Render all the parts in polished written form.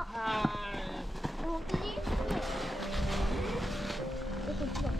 我自己。我不知道。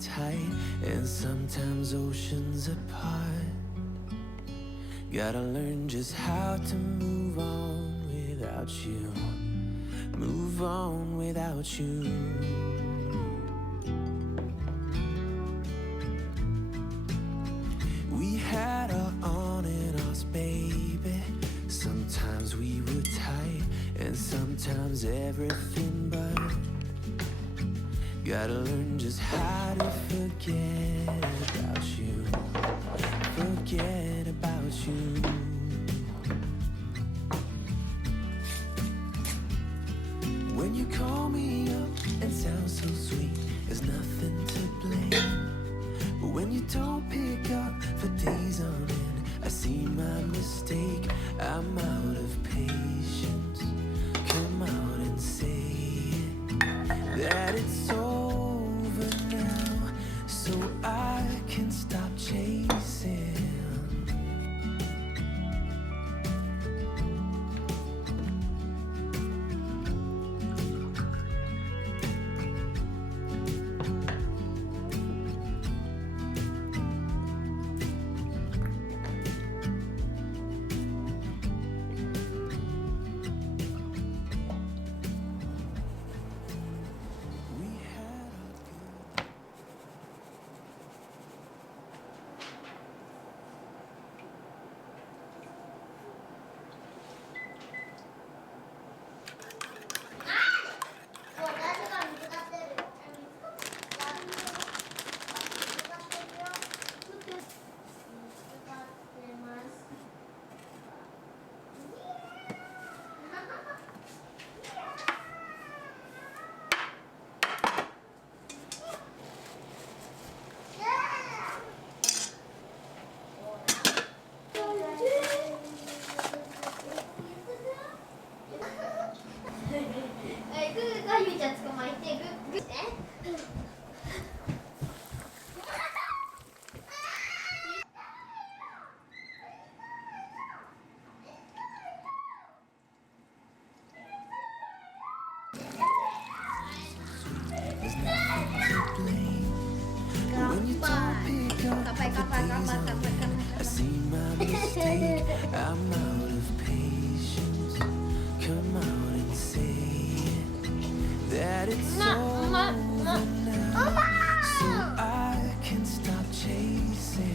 tight and sometimes oceans apart. Gotta learn just how to move on without you. Move on without you. We had our on and offs, baby. Sometimes we were tight and sometimes everything but. Gotta learn just how to forget about you. Forget about you. When you call me up and sound so sweet, there's nothing to blame. But when you don't pick up for days on end, I see my mistake. I'm out of patience. Come out and say it, that it's over now, so I can stop chasing. I see my mistake. I'm out of patience. Come out and say it, that it's over now, so I can stop chasing.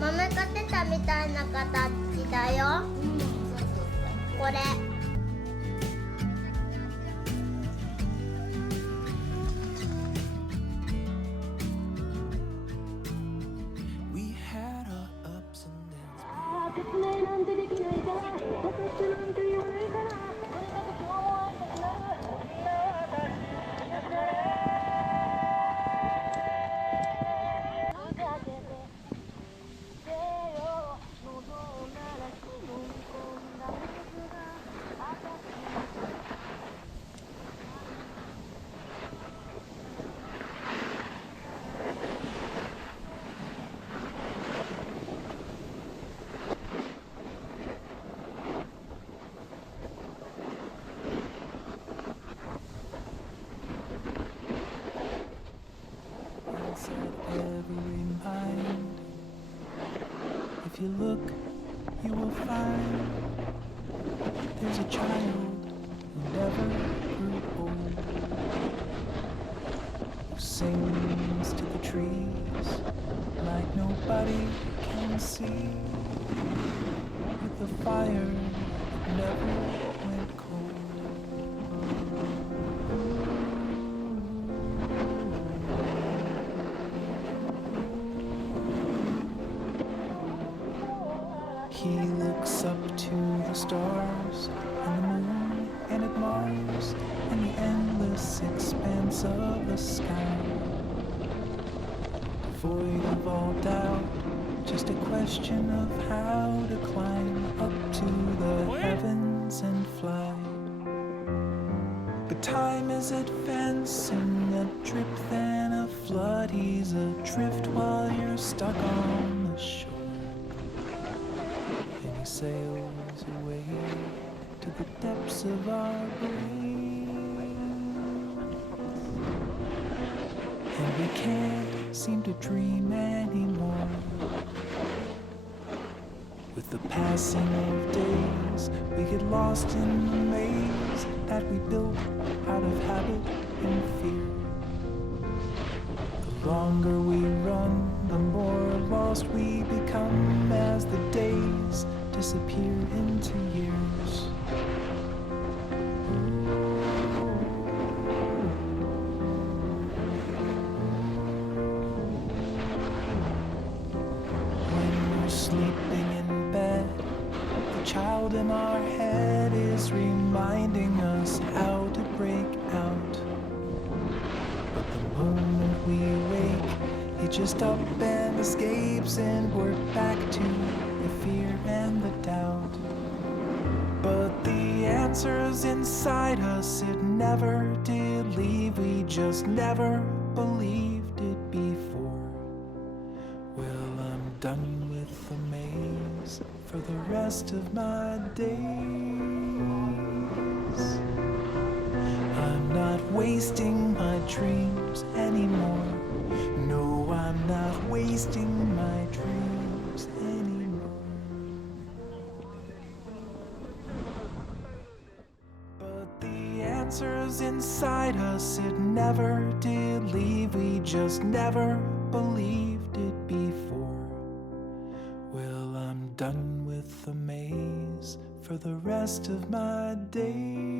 豆買ってたみたいな形だよ。これ。If you look, you will find there's a child who never grew old, who sings to the trees like nobody can see, with the fire that never went cold. He looks up to the stars and the moon and at Mars and the endless expanse of the sky. Void of all doubt, just a question of how to climb up to the heavens and fly. But time is advancing, a drip then a flood. He's adrift while you're stuck on the shore. Sails away to the depths of our brain. and we can't seem to dream anymore. With the passing of days, we get lost in the maze that we built out of habit and fear. The longer we run, the more lost we become as the days disappear into years. When we're sleeping in bed, the child in our head is reminding us how to break out. But the moment we wake, it just up and escapes, and we're back to the fear and the doubt. But the answer's inside us, it never did leave. We just never believed it before. Well, I'm done with the maze for the rest of my days. I'm not wasting my dreams anymore. No, I'm not wasting my dreams anymore. But the answer's inside us, it never did leave. We just never believed it before. Well, I'm done with the maze for the rest of my days.